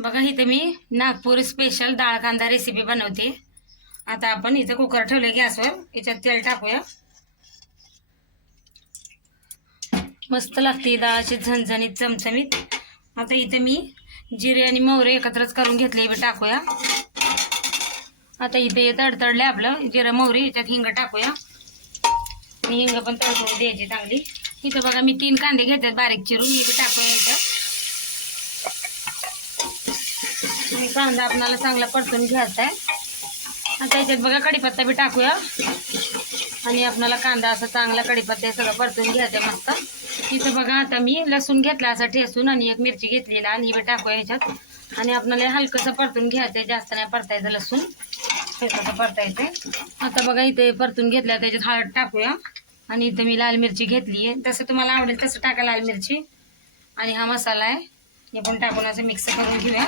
बघा इथे मी नागपूर स्पेशल डाळ कांदा रेसिपी बनवते. आता आपण इथे कुकर ठेवले गॅसवर. याच्यात तेल टाकूया. मस्त लागते डाळ अशी झणझणीत चमचमीत. आता इथे मी जिरे आणि मोहरे एकत्रच करून घेतले बी टाकूया. आता इथे हे तडतडले आपलं जिरं मोहरी याच्यात हिंग टाकूया. आणि हिंग पण तडतडू द्यायची चांगली. इथं बघा मी तीन कांदे घेतात बारीक चिरून हे टाकूया टाकूया याच्यात आणि कांदा आपणाला चांगला परतून घ्यायचा आहे. आता याच्यात बघा कढीपत्ता बी टाकूया. आणि आपणाला कांदा असा चांगला कढीपत्ता सगळं परतून घ्यायचं आहे मस्त. इथं बघा आता मी लसूण घेतला असा ठेसून आणि एक मिरची घेतली लाल ही बी टाकूया याच्यात. आणि आपणाला हलकंसं परतून घ्यायचं आहे जास्त नाही परतायचं लसूण. ठेसाचं परतायचं आता बघा इथे परतून घेतल्या त्याच्यात हळद टाकूया. आणि इथं मी लाल मिरची घेतली आहे. तसं तुम्हाला आवडेल तसं टाका लाल मिरची. आणि हा मसाला आहे हे पण टाकून असं मिक्स करून घेऊया.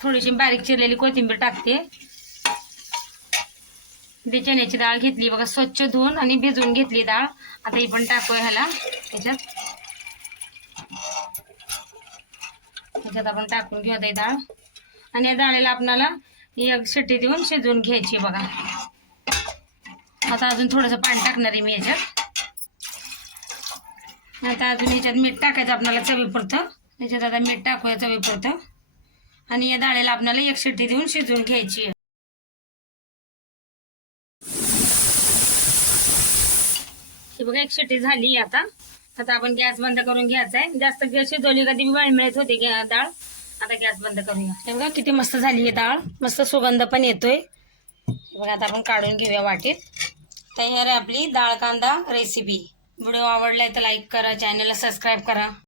थोडीशी बारीक चिरलेली कोथिंबीर टाकते. ते चण्याची डाळ घेतली. बघा स्वच्छ धुवून आणि भिजवून घेतली डाळ. आता ही पण टाकूया ह्याला त्याच्यात ह्याच्यात आपण टाकून घेऊया ही डाळ. आणि या डाळीला आपणाला एक शिट्टी देऊन शिजवून घ्यायची बघा. आता अजून थोडंसं पाणी टाकणार आहे मी याच्यात आता अजून ह्याच्यात मीठ टाकायचं आपल्याला चवीपुरतं. ह्याच्यात आता मीठ टाकूया चवीपुरतं. आणि या डाळीला आपल्याला एक शिट्टी देऊन शिजवून घ्यायची आहे. ही बघा एक शिट्टी झाली आता. आता आपण गॅस बंद करून घ्यायचा आहे. जास्त गॅस शिजवली कधी मिळत होती डाळ. आता गॅस बंद करूया. हे बघा किती मस्त झाली आहे डाळ. मस्त सुगंध पण येतोय. बघा आता आपण काढून घेऊया वाटीत. तयार आहे आपली डाळ कांदा रेसिपी व्हिडिओ आवडलाय तर लाईक करा चॅनलला सबस्क्राईब करा.